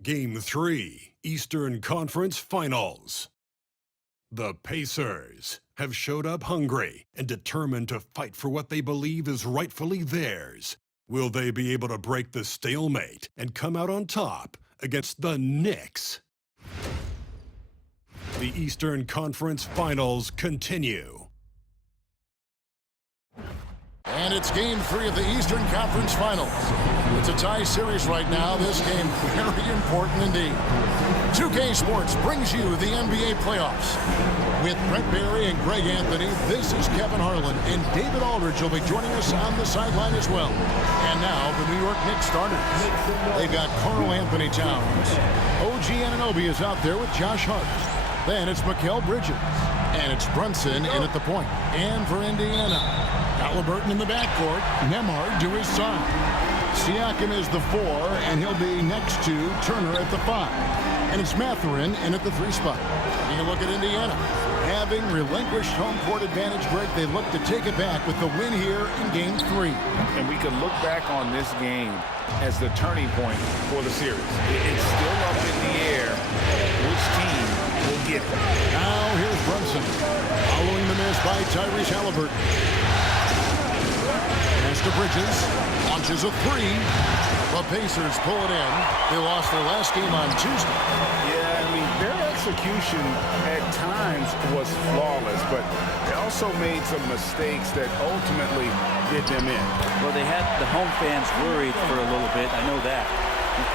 Game 3, Eastern Conference Finals. The Pacers have showed up hungry and determined to fight for what they believe is rightfully theirs. Will they be able to break the stalemate and come out on top against the Knicks? The Eastern Conference Finals continue. And it's Game 3 of the Eastern Conference Finals. It's a tie series right now. This game very important indeed. 2K Sports brings you the NBA playoffs. With Brent Barry and Greg Anthony, this is Kevin Harlan, and David Aldridge will be joining us on the sideline as well. And now, the New York Knicks starters. They've got Karl Anthony Towns. OG Anunoby is out there with Josh Hart. Then it's Mikal Bridges. And it's Brunson in at the point. And for Indiana, Halliburton in the backcourt, Nembhard to his side. Siakam is the 4, and he'll be next to Turner at the 5. And it's Mathurin in at the 3 spot. Taking a look at Indiana. Having relinquished home court advantage, Greg, they look to take it back with the win here in Game 3. And we can look back on this game as the turning point for the series. It's still up in the air which team will get it. Now here's Brunson. Following the miss by Tyrese Halliburton. Pass to Bridges. Launches a 3. The Pacers pull it in. They lost their last game on Tuesday. Yeah, I mean, their execution at times was flawless, but they also made some mistakes that ultimately did them in. Well, they had the home fans worried for a little bit. I know that.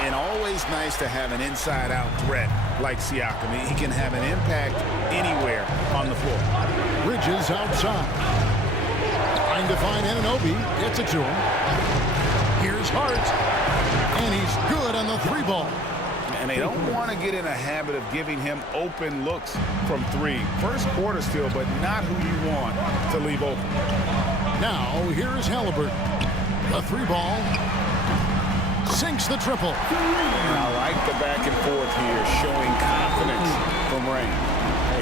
And always nice to have an inside-out threat like Siakam. He can have an impact anywhere on the floor. Bridges outside. Trying to find Anunoby. Gets it to him. Here's Hart. And he's good on the 3 ball. And they don't want to get in a habit of giving him open looks from 3. First quarter still, but not who you want to leave open. Now, here's Halliburton. The 3 ball. Sinks the triple. And I like the back and forth here, showing confidence from Rain.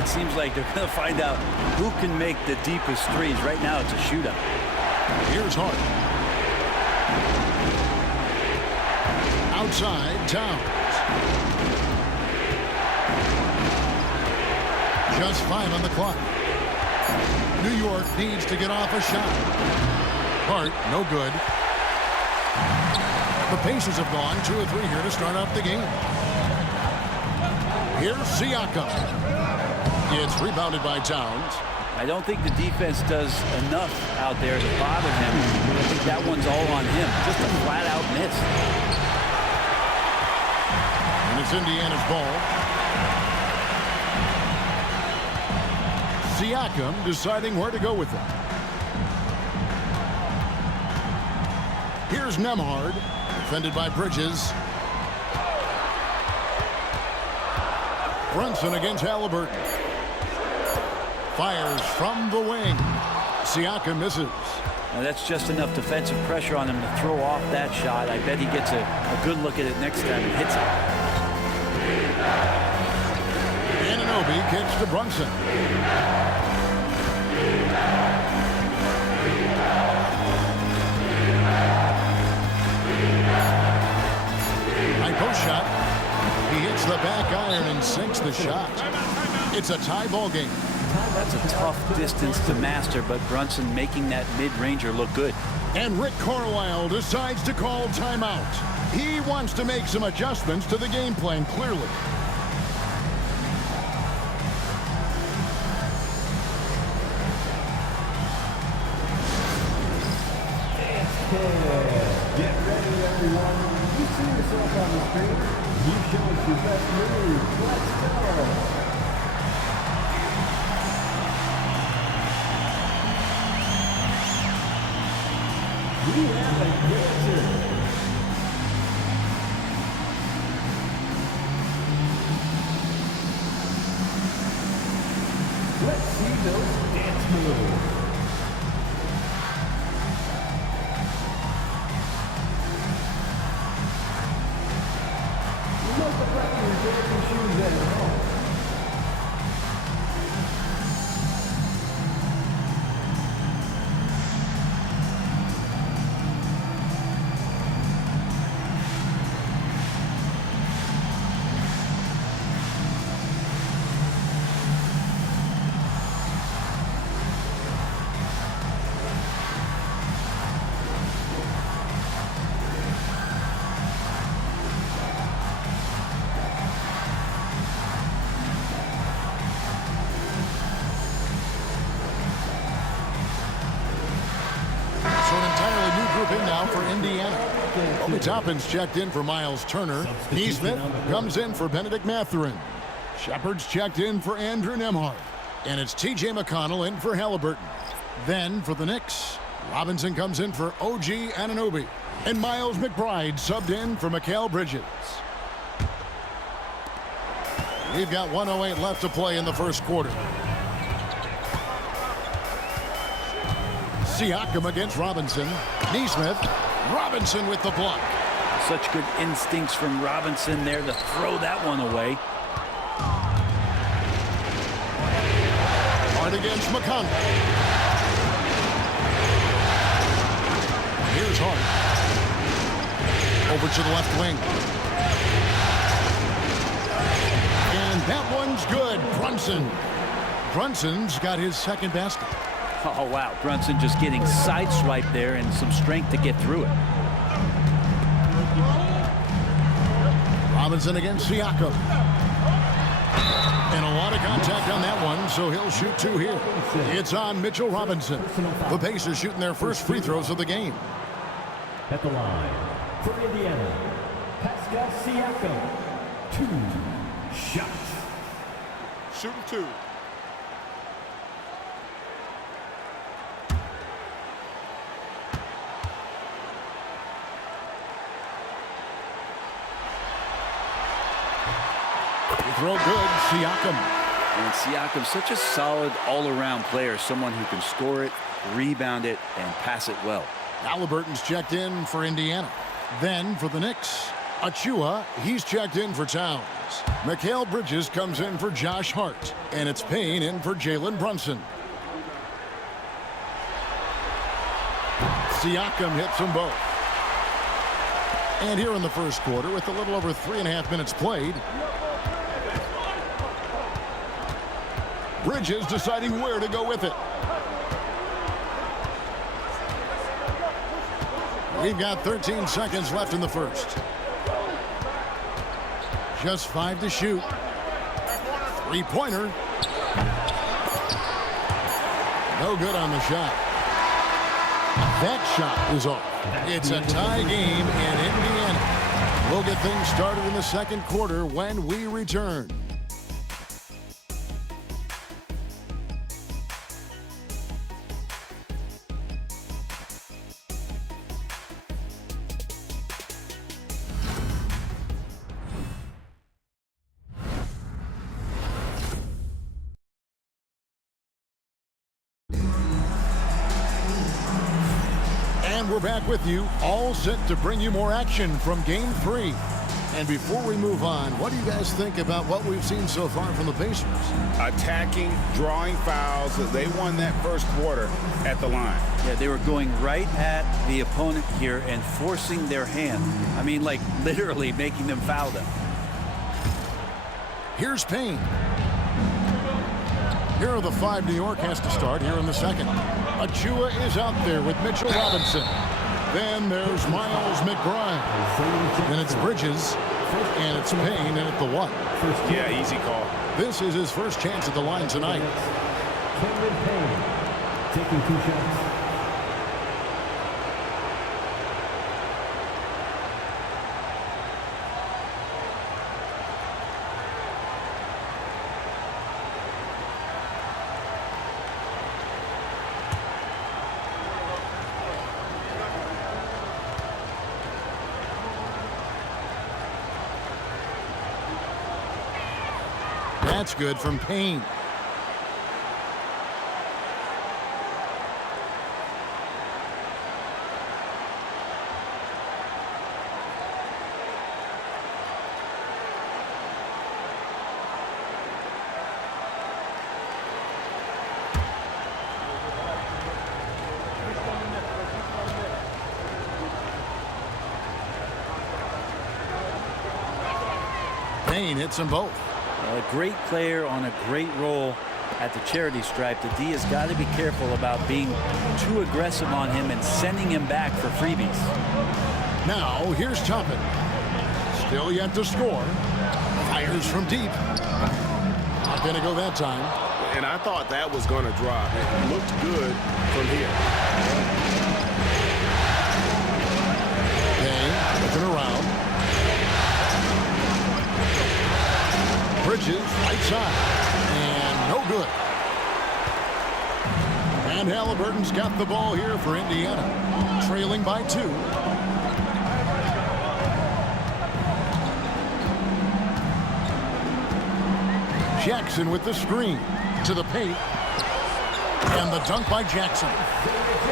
It seems like they're going to find out who can make the deepest threes. Right now, it's a shootout. Here's Hart. Outside, Towns. Just 5 on the clock. New York needs to get off a shot. Hart, no good. The Pacers have gone 2 or 3 here to start off the game. Here's Siakam. It's rebounded by Towns. I don't think the defense does enough out there to bother him. I think that one's all on him. Just a flat-out miss. And it's Indiana's ball. Siakam deciding where to go with it. Here's Nembhard. Defended by Bridges. Brunson against Halliburton. Fires from the wing. Siakam misses. Now that's just enough defensive pressure on him to throw off that shot. I bet he gets a good look at it next time and hits it. Anunoby kicks to Brunson. High post shot. He hits the back iron and sinks the shot. It's a tie ball game. That's a tough distance to master, but Brunson making that mid-ranger look good. And Rick Carlisle decides to call timeout. He wants to make some adjustments to the game plan, clearly. Get ready, everyone. You see yourself on the screen. You show us your best move. Let's go. We have a dancer. Let's see those dance moves. You must have left your dancing shoes at home. Indiana. Obi Toppin's checked in for Miles Turner. Neesmith comes in for Benedict Mathurin. Shepard's checked in for Andrew Nembhard. And it's T.J. McConnell in for Halliburton. Then for the Knicks, Robinson comes in for O.G. Anunoby. And Miles McBride subbed in for Mikal Bridges. We've got 1:08 left to play in the first quarter. Siakam against Robinson. Neesmith. Robinson with the block. Such good instincts from Robinson there to throw that one away. Hard against McConnell. Here's Hart. Over to the left wing. And that one's good. Brunson's got his second basket. Oh, wow. Brunson just getting sideswiped there and some strength to get through it. Robinson against Siakam. And a lot of contact on that one, so he'll shoot two here. It's on Mitchell Robinson. The Pacers shooting their first free throws of the game. At the line, for Indiana, Pascal Siakam. 2 shots. Shooting 2. Throw good, Siakam. And Siakam's such a solid all-around player, someone who can score it, rebound it, and pass it well. Halliburton's checked in for Indiana. Then for the Knicks, Achua, he's checked in for Towns. Mikal Bridges comes in for Josh Hart. And it's Payne in for Jalen Brunson. Siakam hits them both. And here in the first quarter, with a little over 3.5 minutes played, Bridges deciding where to go with it. We've got 13 seconds left in the first. Just 5 to shoot. Three-pointer. No good on the shot. That shot is off. It's a tie game in Indiana. We'll get things started in the second quarter when we return. We're back with you, all set to bring you more action from Game 3. And before we move on, what do you guys think about what we've seen so far from the Pacers? Attacking, drawing fouls. They won that first quarter at the line. Yeah, they were going right at the opponent here and forcing their hand. I mean, like literally making them foul them. Here's Payne. Here are the 5 New York has to start here in the second. Achua is out there with Mitchell Robinson. Then there's Miles McBride. Then it's Bridges. And it's Payne in at the 1. Yeah, easy call. This is his first chance at the line tonight. Cameron Payne taking 2 shots. That's good from Payne. Payne hits them both. A great player on a great role at the charity stripe. The D has got to be careful about being too aggressive on him and sending him back for freebies. Now, here's Toppin. Still yet to score. Fires from deep. Not going to go that time. And I thought that was going to drop. It looked good from here. side. And no good. And Halliburton's got the ball here for Indiana. Trailing by 2. Jackson with the screen to the paint. And the dunk by Jackson.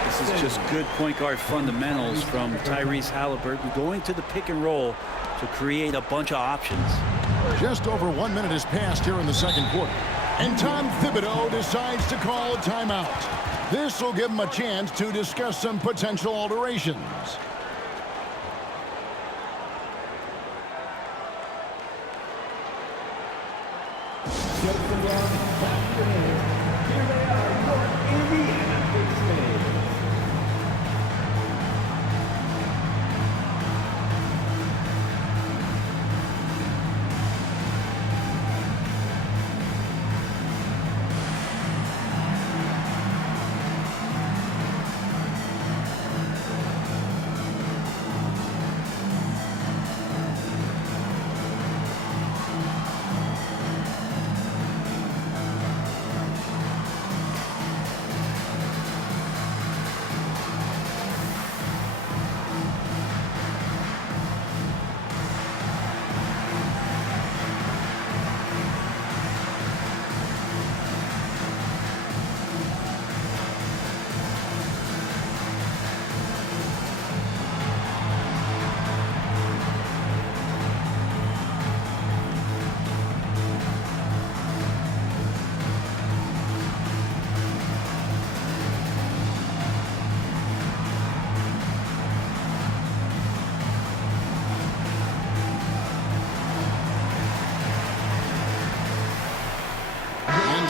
This is just good point guard fundamentals from Tyrese Halliburton, going to the pick and roll to create a bunch of options. Just over 1 minute has passed here in the second quarter. And Tom Thibodeau decides to call a timeout. This will give him a chance to discuss some potential alterations. Here they are, your Indiana Pacers.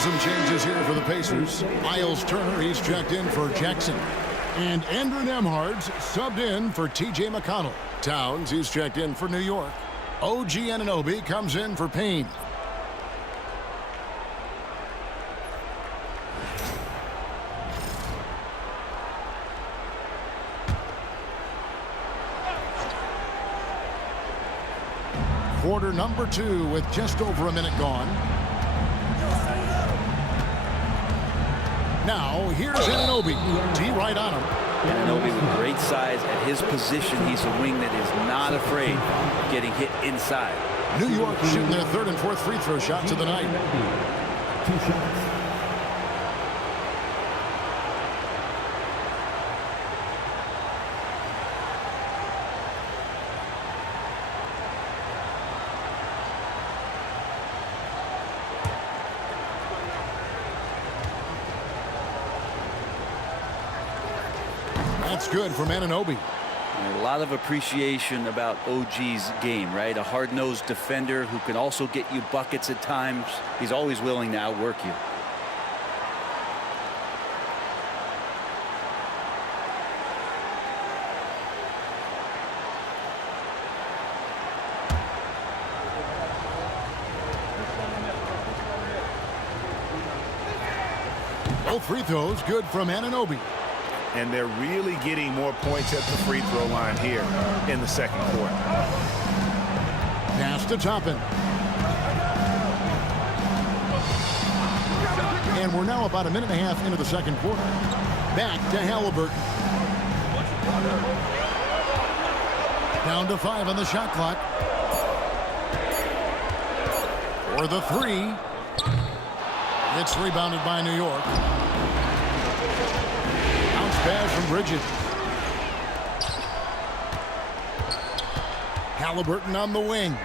Some changes here for the Pacers. Miles Turner, he's checked in for Jackson. And Andrew Nembhard's subbed in for T.J. McConnell. Towns, he's checked in for New York. OG Anunoby comes in for Payne. Quarter number 2 with just over a minute gone. Now, here's Anunoby. D right on him. Anunoby with great size at his position. He's a wing that is not afraid of getting hit inside. New York shooting their 3rd and 4th free throw shots of the night. 2 shots. That's good from Anunoby. A lot of appreciation about OG's game, right? A hard-nosed defender who can also get you buckets at times. He's always willing to outwork you. Both free throws good from Anunoby. And they're really getting more points at the free throw line here in the second quarter. Pass to Toppin. And we're now about a minute and a half into the second quarter. Back to Halliburton. Down to 5 on the shot clock. For the 3. It's rebounded by New York. Pass from Bridges. Halliburton on the wing.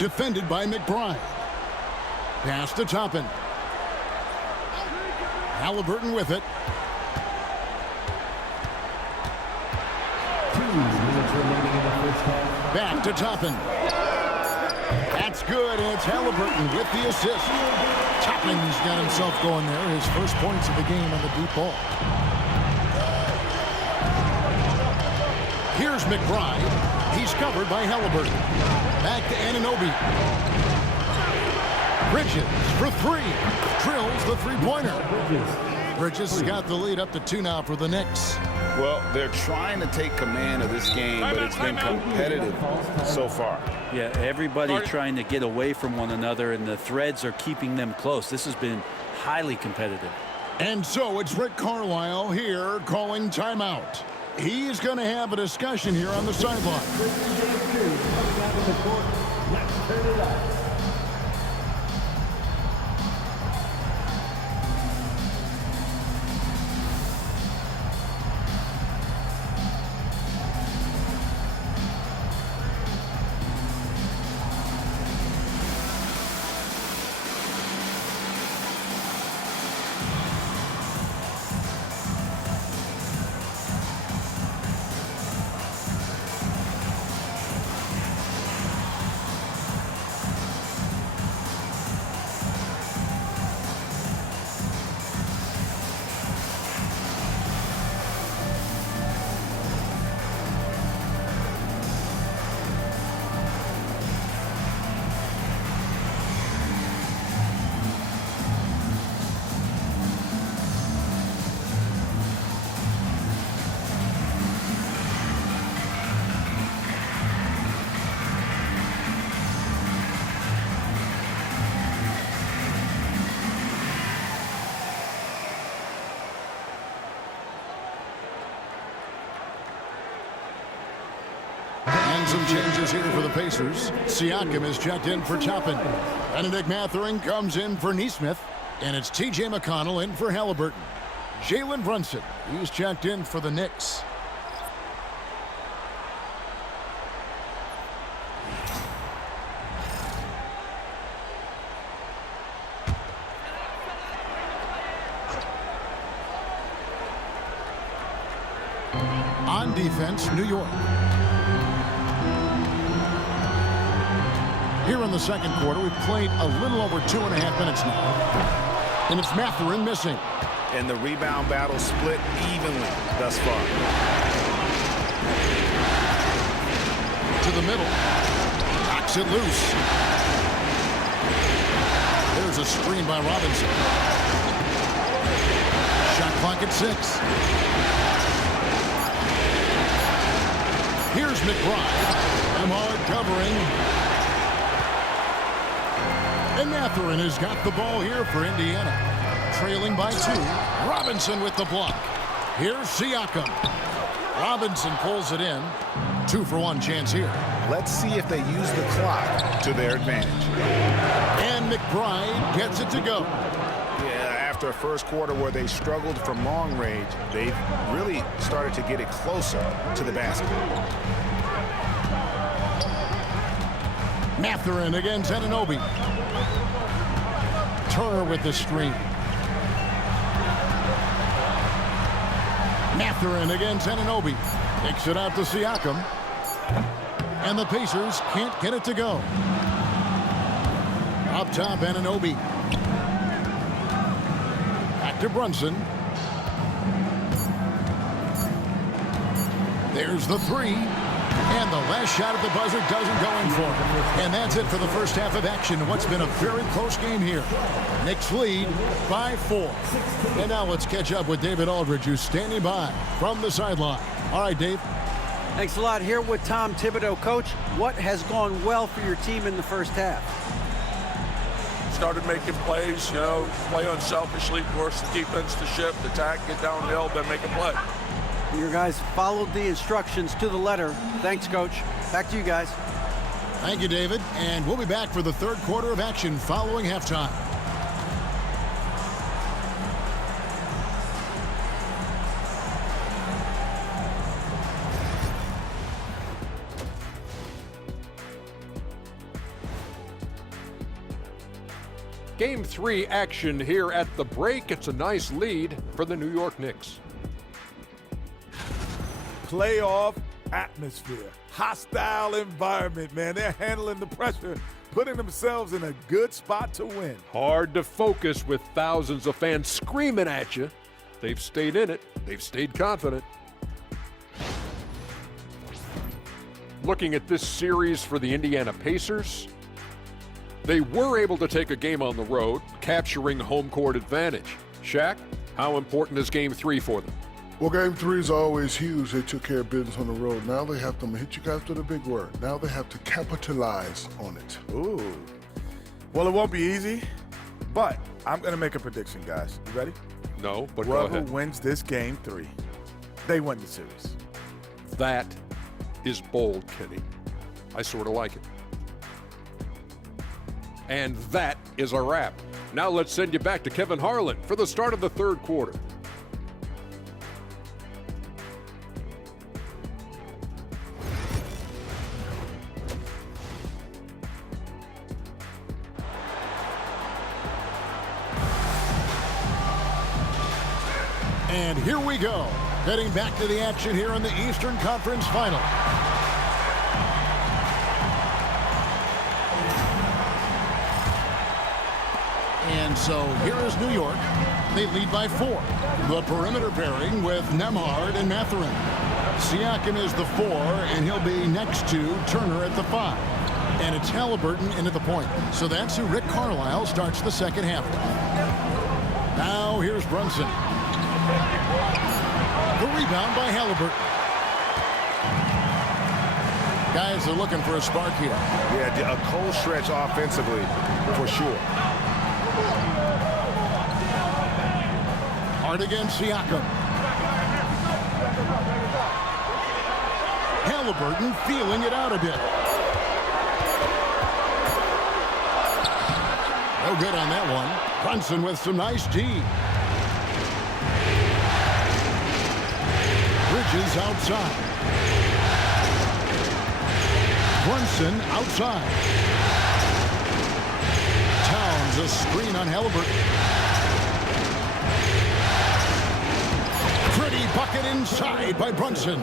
Defended by McBride. Pass to Toppin. Halliburton with it. 2 minutes remaining in the first half. Back to Toppin. That's good. And it's Halliburton with the assist. Toppin's got himself going there. His first points of the game on the deep ball. Here's McBride. He's covered by Halliburton. Back to Anunoby. Bridges for 3. Drills the three-pointer. Bridges has got the lead up to 2 now for the Knicks. Well, they're trying to take command of this game, but it's been competitive so far. Yeah, everybody trying to get away from one another, and the threads are keeping them close. This has been highly competitive. And so it's Rick Carlisle here calling timeout. He's going to have a discussion here on the sideline. Let's turn it up. And some changes here for the Pacers. Siakam is checked in for Toppin. Benedict Mathurin comes in for Nesmith. And it's T.J. McConnell in for Halliburton. Jalen Brunson, he's checked in for the Knicks. On defense, New York. Here in the second quarter, we've played a little over 2.5 minutes now. And it's Mathurin missing. And the rebound battle split evenly thus far. To the middle. Knocks it loose. There's a screen by Robinson. Shot clock at 6. Here's McBride. Hard covering. And Mathurin has got the ball here for Indiana. Trailing by 2. Robinson with the block. Here's Siakam. Robinson pulls it in. 2-for-1 chance here. Let's see if they use the clock to their advantage. And McBride gets it to go. Yeah, after a first quarter where they struggled from long range, they've really started to get it closer to the basket. Mathurin against Anunoby. Turner with the screen. Mathurin against Anunoby. Takes it out to Siakam. And the Pacers can't get it to go. Up top, Anunoby. Back to Brunson. There's the 3. And the last shot at the buzzer doesn't go in for him. And that's it for the first half of action. What's been a very close game here. Knicks lead by 4. And now let's catch up with David Aldridge, who's standing by from the sideline. All right, Dave. Thanks a lot. Here with Tom Thibodeau. Coach, what has gone well for your team in the first half? Started making plays, play unselfishly, force the defense to shift, attack, get downhill, then make a play. Your guys followed the instructions to the letter. Thanks, Coach. Back to you guys. Thank you, David. And we'll be back for the third quarter of action following halftime. Game 3 action here at the break. It's a nice lead for the New York Knicks. Playoff atmosphere, hostile environment, man. They're handling the pressure, putting themselves in a good spot to win. Hard to focus with thousands of fans screaming at you. They've stayed in it. They've stayed confident. Looking at this series for the Indiana Pacers, they were able to take a game on the road, capturing home court advantage. Shaq, how important is Game 3 for them? Well, game 3 is always huge. They took care of business on the road. Now they have to, I'm gonna hit you guys with a big word. Now they have to capitalize on it. Ooh. Well, it won't be easy, but I'm going to make a prediction, guys. You ready? No, but go Whoever ahead. wins this game 3, they win the series. That is bold, Kenny. I sort of like it. And that is a wrap. Now let's send you back to Kevin Harlan for the start of the third quarter. And here we go, heading back to the action here in the Eastern Conference Final. And so here is New York. They lead by 4. The perimeter pairing with Nembhard and Mathurin. Siakam is the 4, and he'll be next to Turner at the 5. And it's Halliburton into the point. So that's who Rick Carlisle starts the second half. Now here's Brunson. The rebound by Halliburton. Guys are looking for a spark here. Yeah, a cold stretch offensively, for sure. Hard against Siakam. Halliburton feeling it out a bit. No good on that one. Brunson with some nice D. Bridges outside. Brunson outside. Towns a screen on Halliburton. Pretty bucket inside by Brunson.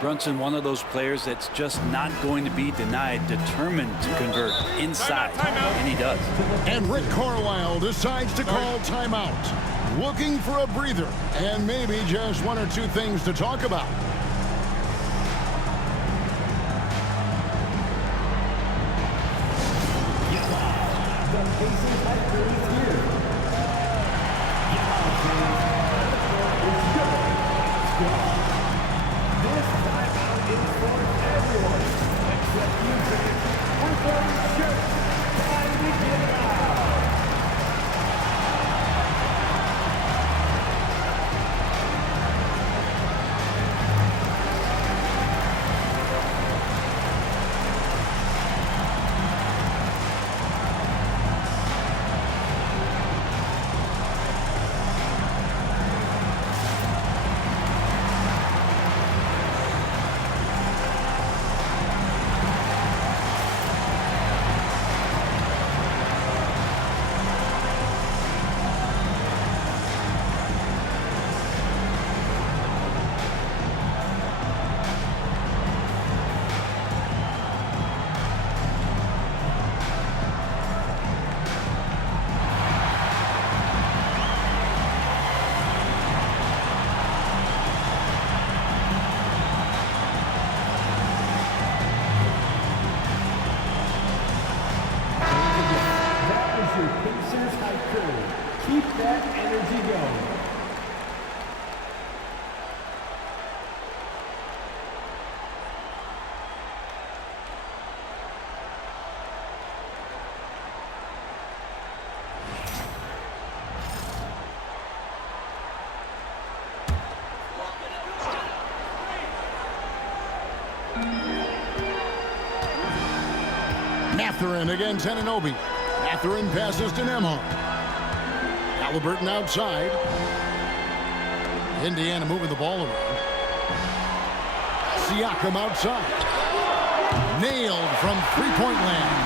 Brunson, one of those players that's just not going to be denied, determined to convert inside, and he does. And Rick Carlisle decides to call timeout. Looking for a breather and maybe just 1 or 2 things to talk about. Keep that energy going. Mathurin against Anunoby. Mathurin passes to Nembhard. Halliburton outside. Indiana moving the ball around. Siakam outside. Nailed from three-point land.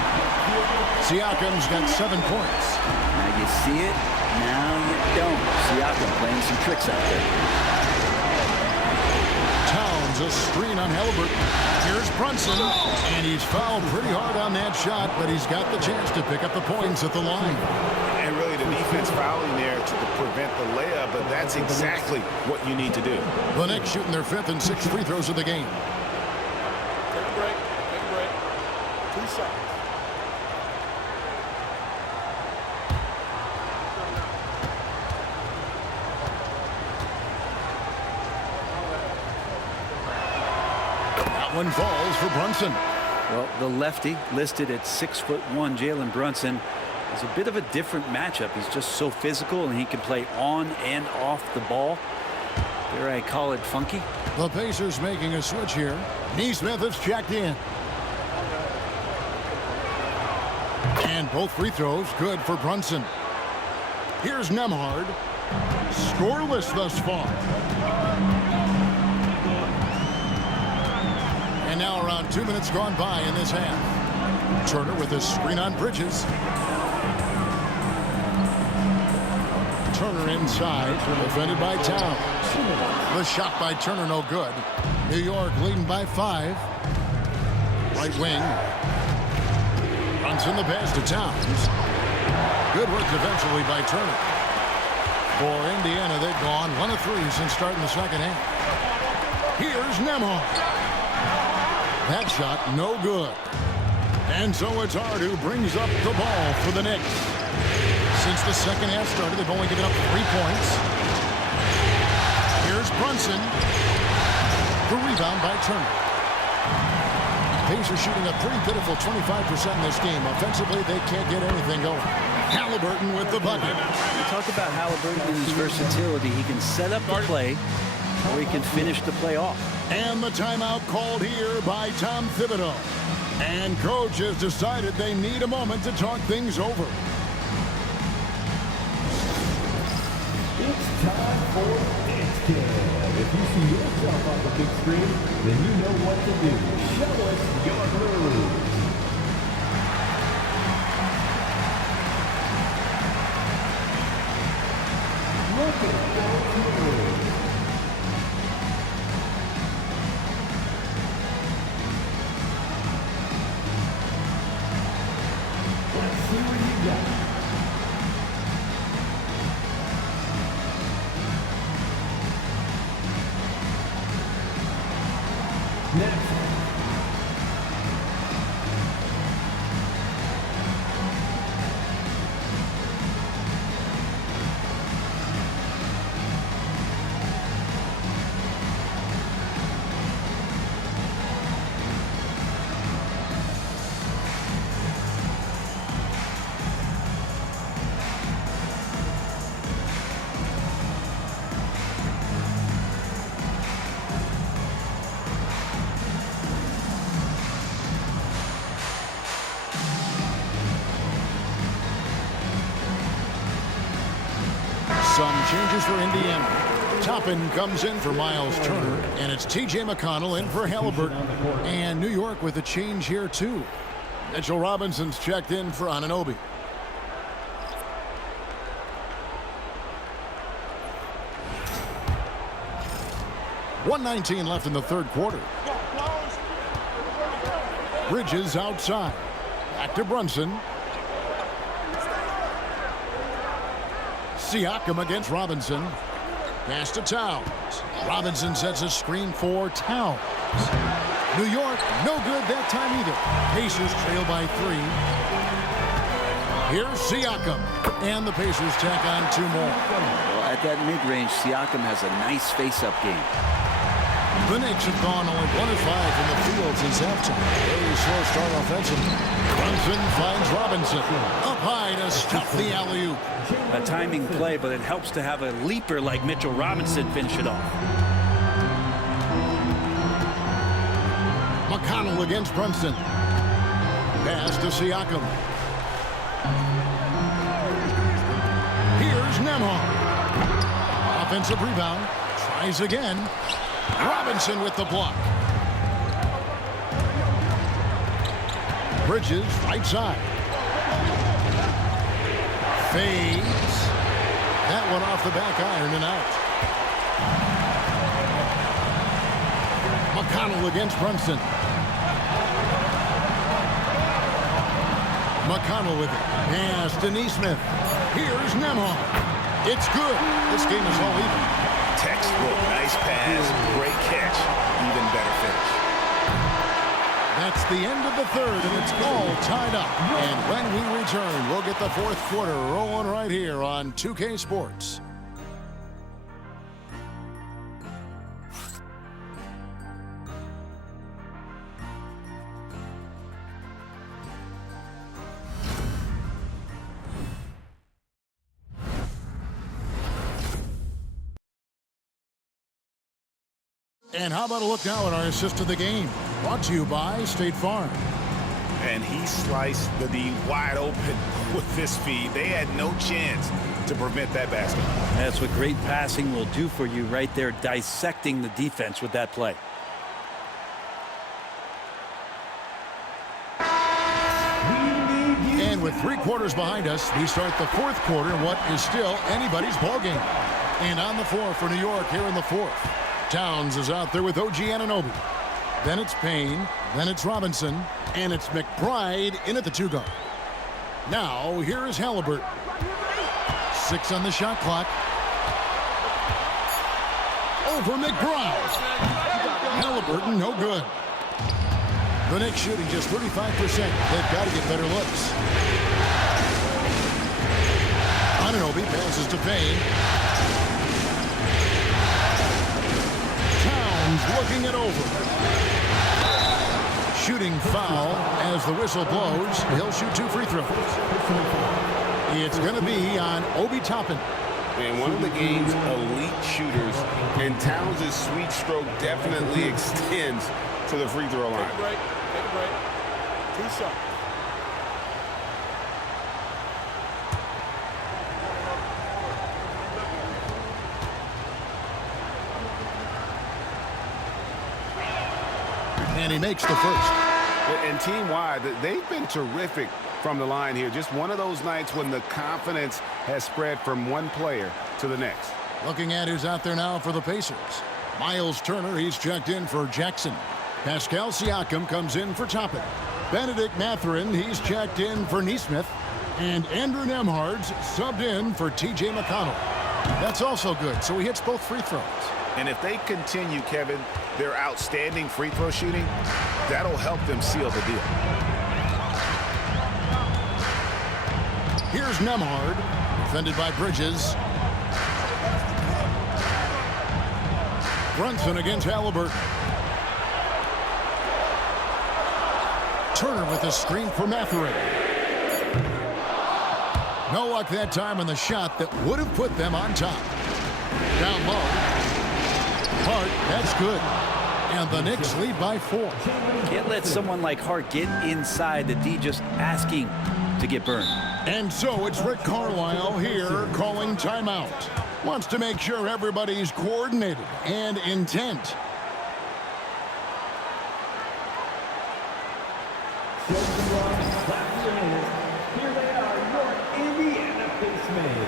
Siakam's got 7 points. Now you see it, now you don't. Siakam playing some tricks out there. Towns a screen on Halliburton. Here's Brunson, and he's fouled pretty hard on that shot, but he's got the chance to pick up the points at the line. And really the defense fouling there to prevent the layup, but that's exactly what you need to do. The Knicks shooting their 5th and 6th free throws of the game. Take a break. Take a break. 2 seconds. one falls for Brunson. Well, the lefty listed at 6'1", Jalen Brunson, is a bit of a different matchup. He's just so physical, and he can play on and off the ball. Dare I call it funky? The Pacers making a switch here. Neesmith is checked in. And both free throws good for Brunson. Here's Nembhard. Scoreless thus far. And now around 2 minutes gone by in this half. Turner with a screen on Bridges. Turner inside, defended by Towns. The shot by Turner no good. New York leading by 5. Right wing. Brunson the pass to Towns. Good work defensively by Turner. For Indiana, they've gone 1 of 3 since starting the second half. Here's Nembhard. That shot no good. And so it's Hart who brings up the ball for the Knicks. Since the second half started, they've only given up 3 points. Here's Brunson. The rebound by Turner. Pacers shooting a pretty pitiful 25% in this game. Offensively, they can't get anything going. Halliburton with the bucket. Talk about Halliburton and his versatility. He can set up the play, or he can finish the play off. And the timeout called here by Tom Thibodeau. And coach has decided they need a moment to talk things over. It's time for Knicks Cam. If you see yourself on the big screen, then you know what to do. Show us your moves. Look at those moves. Let's see what you got. Next. Some changes for Indiana. Toppin comes in for Miles Turner, and it's T.J. McConnell in for Halliburton. And New York with a change here, too. Mitchell Robinson's checked in for Anunoby. .119 left in the third quarter. Bridges outside. Back to Brunson. Siakam against Robinson. Pass to Towns. Robinson sets a screen for Towns. New York, no good that time either. Pacers trail by 3. Here's Siakam. And the Pacers tack on 2 more. Well, at that mid-range, Siakam has a nice face-up game. The Knicks have gone only 1 of 5 from the field since halftime. Very slow start offensively. Brunson finds Robinson. Up high to stuff the alley-oop. A timing play, but it helps to have a leaper like Mitchell Robinson finish it off. McConnell against Brunson. Pass to Siakam. Here's Nembhard. Offensive rebound. Tries again. Robinson with the block. Bridges, right side. Fades. That one off the back iron and out. McConnell against Brunson. McConnell with it. Pass to Neesmith. Here's Nembhard. It's good. This game is all even. Textbook, nice pass, great catch, even better finish. That's the end of the third, and it's all tied up. And when we return, we'll get the fourth quarter rolling right here on 2K Sports. And how about a look now at our assist of the game? Brought to you by State Farm. And he sliced the D wide open with this feed. They had no chance to prevent that basket. That's what great passing will do for you right there, dissecting the defense with that play. And with 3 quarters behind us, we start the 4th quarter in what is still anybody's ballgame. And on the floor for New York here in the 4th. Towns is out there with OG Anunoby. Then it's Payne. Then it's Robinson. And it's McBride in at the 2-guard. Now, here is Halliburton. 6 on the shot clock. Over McBride. Halliburton, no good. The Knicks shooting just 35%. They've got to get better looks. Anunoby passes to Payne. Towns looking it over. Shooting foul as the whistle blows. He'll shoot 2 free throws. It's going to be on Obi Toppin. And one of the game's elite shooters, and Towns' sweet stroke definitely extends to the free throw line. Take a break. Take a break. 2 shots. And he makes the first. And team-wide, they've been terrific from the line here. Just one of those nights when the confidence has spread from one player to the next. Looking at who's out there now for the Pacers. Miles Turner, he's checked in for Jackson. Pascal Siakam comes in for Toppin. Benedict Mathurin, he's checked in for Nesmith. And Andrew Nembhard's subbed in for T.J. McConnell. That's also good, so he hits both free throws. And if they continue, Kevin, their outstanding free throw shooting, that'll help them seal the deal. Here's Nembhard, defended by Bridges. Brunson against Halliburton. Turner with a screen for Mathurin. No luck that time on the shot that would have put them on top. Down low. Hart, that's good. And the Knicks lead by 4. Can't let someone like Hart get inside the D, just asking to get burned. And so it's Rick Carlisle here calling timeout. Wants to make sure everybody's coordinated and intent. Here they are, your Indiana Pacers.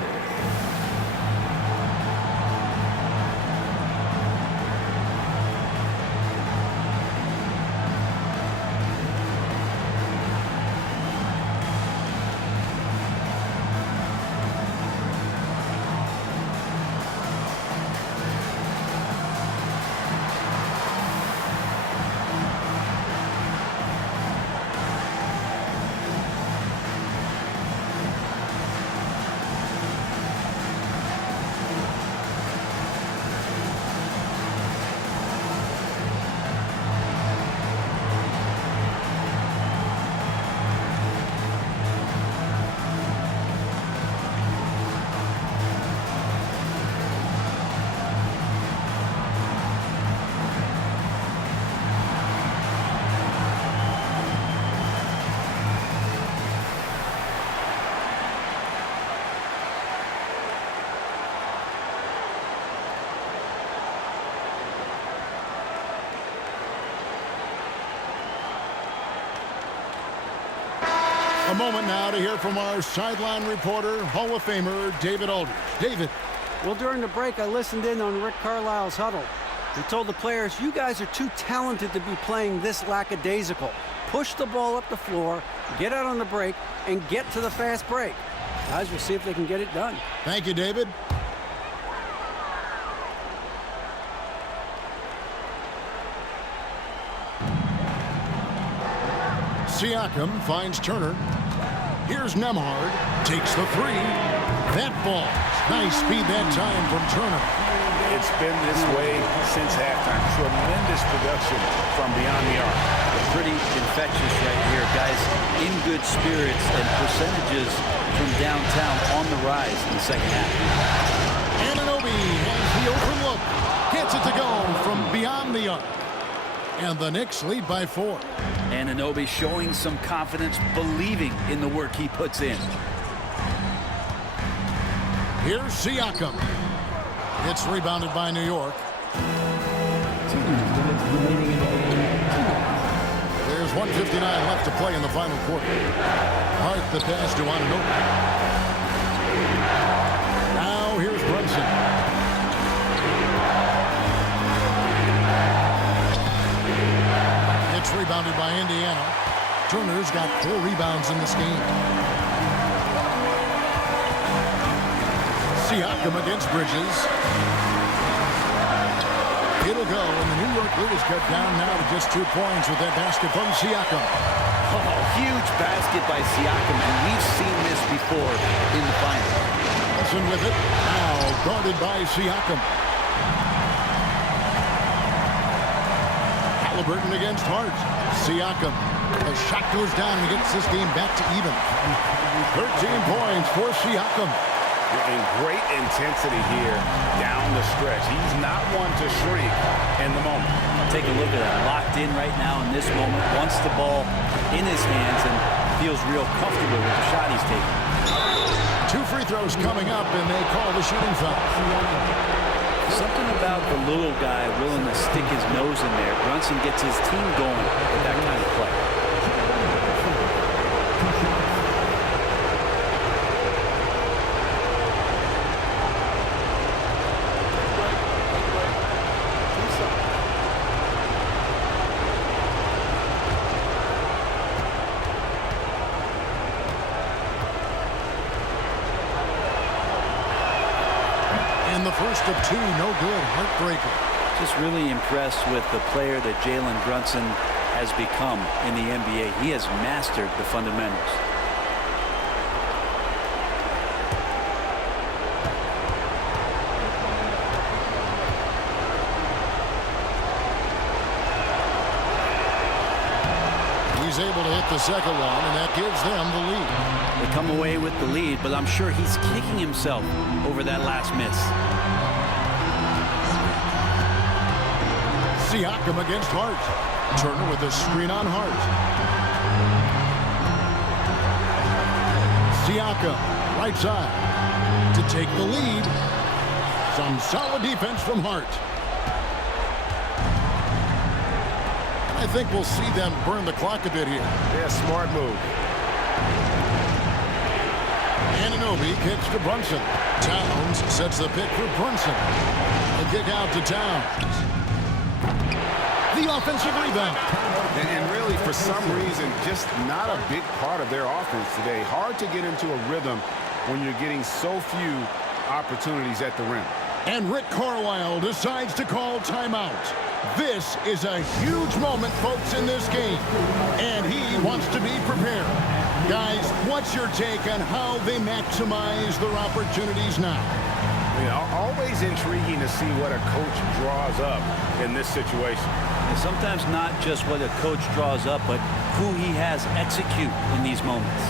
A moment now to hear from our sideline reporter, Hall of Famer David Aldridge. David. Well, during the break, I listened in on Rick Carlisle's huddle. He told the players, you guys are too talented to be playing this lackadaisical. Push the ball up the floor, get out on the break, and get to the fast break. Guys, we'll see if they can get it done. Thank you, David. Siakam finds Turner. Here's Nembhard. Takes the 3. That ball. Nice speed that time from Turner. It's been this way since halftime. Tremendous production from beyond the arc. Pretty infectious right here, guys. In good spirits and percentages from downtown on the rise in the second half. Anunoby has the open Open look. Gets it to go from beyond the arc. And the Knicks lead by 4. Anunoby showing some confidence, believing in the work he puts in. Here's Siakam. It's rebounded by New York. 2 minutes remaining in the game. There's 1:59 left to play in the final quarter. Hart the pass to Anunoby. Now here's Brunson. It's rebounded by Indiana. Turner's got 4 rebounds in this game. Siakam against Bridges. It'll go, and the New York lead is cut down now to just 2 points with that basket from Siakam. Oh, huge basket by Siakam, and we've seen this before in the final. Brunson with it. Now guarded by Siakam. Halliburton against Hart. Siakam. The shot goes down and gets this game back to even. 13 points for Siakam. And great intensity here down the stretch. He's not one to shrink in the moment. Take a look at that. Locked in right now in this moment. Wants the ball in his hands and feels real comfortable with the shot he's taking. 2 free throws coming up, and they call the shooting foul. Something about the little guy willing to stick his nose in there. Brunson gets his team going with that kind of play. The first of 2, no good. Heartbreaker. Just really impressed with the player that Jalen Brunson has become in the NBA. He has mastered the fundamentals. He's able to hit the second one, and that gives them the lead. They come away with the lead, but I'm sure he's kicking himself over that last miss. Siakam against Hart. Turner with a screen on Hart. Siakam, right side, to take the lead. Some solid defense from Hart. I think we'll see them burn the clock a bit here. Yeah, smart move. Anunoby kicks to Brunson. Towns sets the pick for Brunson. A kick out to Towns. The offensive rebound. And really, for some reason, just not a big part of their offense today. Hard to get into a rhythm when you're getting so few opportunities at the rim. And Rick Carlisle decides to call timeout. This is a huge moment, folks, in this game. And he wants to be prepared. Guys, what's your take on how they maximize their opportunities now? Always intriguing to see what a coach draws up in this situation. And sometimes not just what a coach draws up, but who he has execute in these moments.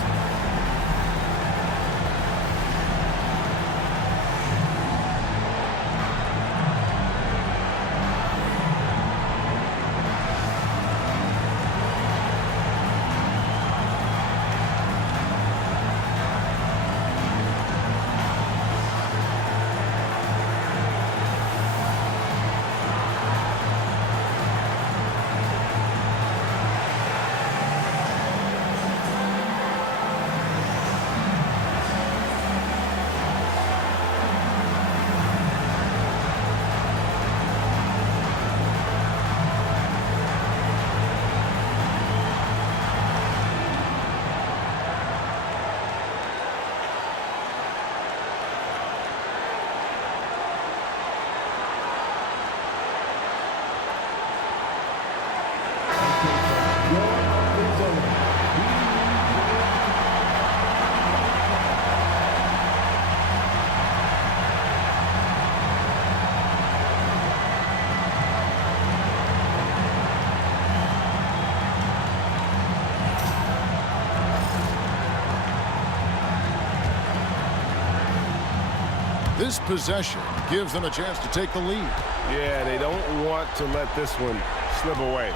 this possession gives them a chance to take the lead. Yeah, they don't want to let this one slip away.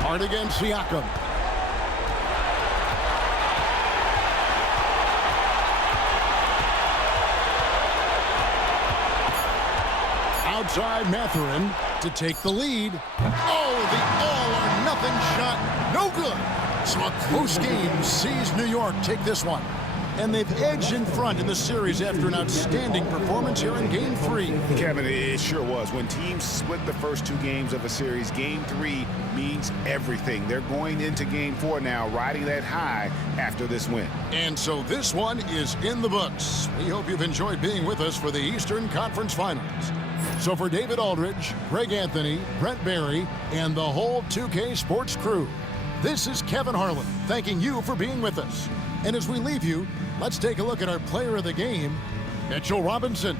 Hard against Siakam. Outside Mathurin to take the lead. Oh, the all-or-nothing shot. No good. So a close game sees New York take this one. And they've edged in front in the series after an outstanding performance here in Game 3. Kevin, it sure was. When teams split the first 2 games of a series, Game 3 means everything. They're going into Game 4 now, riding that high after this win. And so this one is in the books. We hope you've enjoyed being with us for the Eastern Conference Finals. So for David Aldridge, Greg Anthony, Brent Barry, and the whole 2K Sports crew, this is Kevin Harlan thanking you for being with us. And as we leave you, let's take a look at our player of the game, Mitchell Robinson.